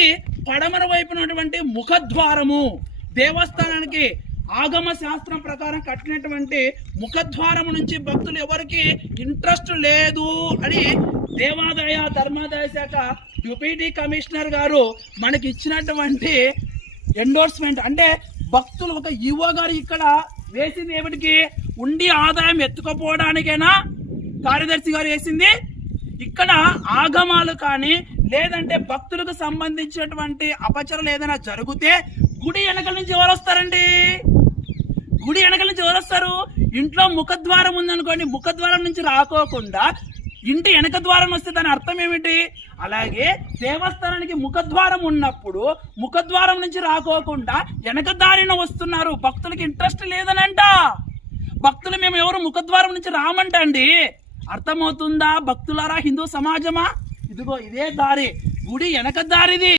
ఇది పడమర వైపు ఉన్నటువంటి ముఖద్వారము. దేవస్థానానికి ఆగమ శాస్త్రం ప్రకారం కట్టినటువంటి ముఖద్వారము నుంచి భక్తులు ఎవరికి ఇంట్రెస్ట్ లేదు అని దేవాదాయ ధర్మాదాయ శాఖ డిప్యూటీ కమిషనర్ గారు మనకి ఇచ్చినటువంటి ఎండోర్స్మెంట్ అంటే భక్తులు ఒక యువ గారు ఇక్కడ వేసింది ఏమిటికి? ఉండి ఆదాయం ఎత్తుకపోవడానికైనా? కార్యదర్శి గారు వేసింది ఇక్కడ ఆగమాలు కానీ లేదంటే భక్తులకు సంబంధించినటువంటి అపచరలు ఏదైనా జరిగితే గుడి వెనకల నుంచి ఎవరు వస్తారండి? గుడి వెనకల నుంచి ఎవరు వస్తారు? ఇంట్లో ముఖద్వారం ఉందనుకోండి ముఖద్వారం నుంచి రాకోకుండా ఇంటి వెనక ద్వారం వస్తే దాని అర్థం ఏమిటి? అలాగే దేవస్థానానికి ముఖద్వారం ఉన్నప్పుడు ముఖద్వారం నుంచి రాకోకుండా వెనక దారిన వస్తున్నారు. భక్తులకి ఇంట్రెస్ట్ లేదనంట. భక్తులు మేము ఎవరు ముఖద్వారం నుంచి రామంట అండి అర్థమవుతుందా? భక్తులారా హిందూ సమాజమా? ఇదిగో ఇదే దారి. గుడి వెనక దారిది.